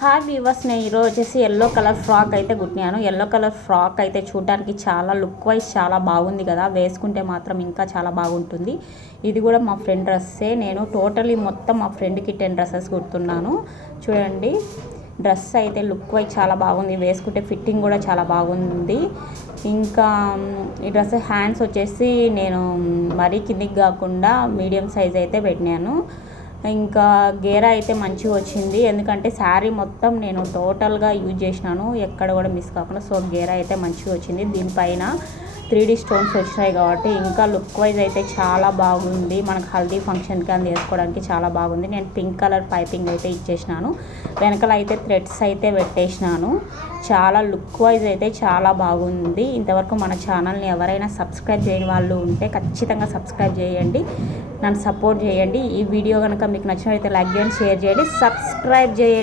Hi weavers, నేను ఈరోజు వచ్చేసి ఎల్లో కలర్ ఫ్రాక్ అయితే కుట్టినాను. ఎల్లో కలర్ ఫ్రాక్ అయితే చూడడానికి చాలా లుక్ వైజ్ చాలా బాగుంది కదా, వేసుకుంటే మాత్రం ఇంకా చాలా బాగుంటుంది. ఇది కూడా మా ఫ్రెండ్ డ్రెస్సే. నేను టోటలీ మొత్తం మా ఫ్రెండ్కి 10 డ్రెస్సెస్ కుడుతున్నాను. చూడండి, డ్రెస్ అయితే లుక్ వైజ్ చాలా బాగుంది, వేసుకుంటే ఫిట్టింగ్ కూడా చాలా బాగుంది. ఇంకా ఈ డ్రెస్ హ్యాండ్స్ వచ్చేసి నేను మరీ కిందికి కాకుండా మీడియం సైజ్ అయితే పెట్టినాను. ఇంకా గేరా అయితే మంచిగా వచ్చింది, ఎందుకంటే శారీ మొత్తం నేను టోటల్గా యూజ్ చేసినాను, ఎక్కడ కూడా మిస్ కాకుండా. సో గేరా అయితే మంచిగా వచ్చింది. దీనిపైన 3D స్టోన్స్ వచ్చినాయి కాబట్టి ఇంకా లుక్ వైజ్ అయితే చాలా బాగుంది. మనకు హల్దీ ఫంక్షన్కి అని వేసుకోవడానికి చాలా బాగుంది. నేను పింక్ కలర్ పైపింగ్ అయితే ఇచ్చేసినాను, వెనకాల అయితే థ్రెడ్స్ అయితే పెట్టేసినాను. చాలా లుక్ వైజ్ అయితే చాలా బాగుంది. ఇంతవరకు మన ఛానల్ని ఎవరైనా సబ్స్క్రైబ్ చేయని వాళ్ళు ఉంటే ఖచ్చితంగా సబ్స్క్రైబ్ చేయండి, నన్ను సపోర్ట్ చేయండి. ఈ వీడియో కనుక మీకు నచ్చినట్లయితే లైక్ చేయండి, షేర్ చేయండి, సబ్స్క్రైబ్ చేయండి.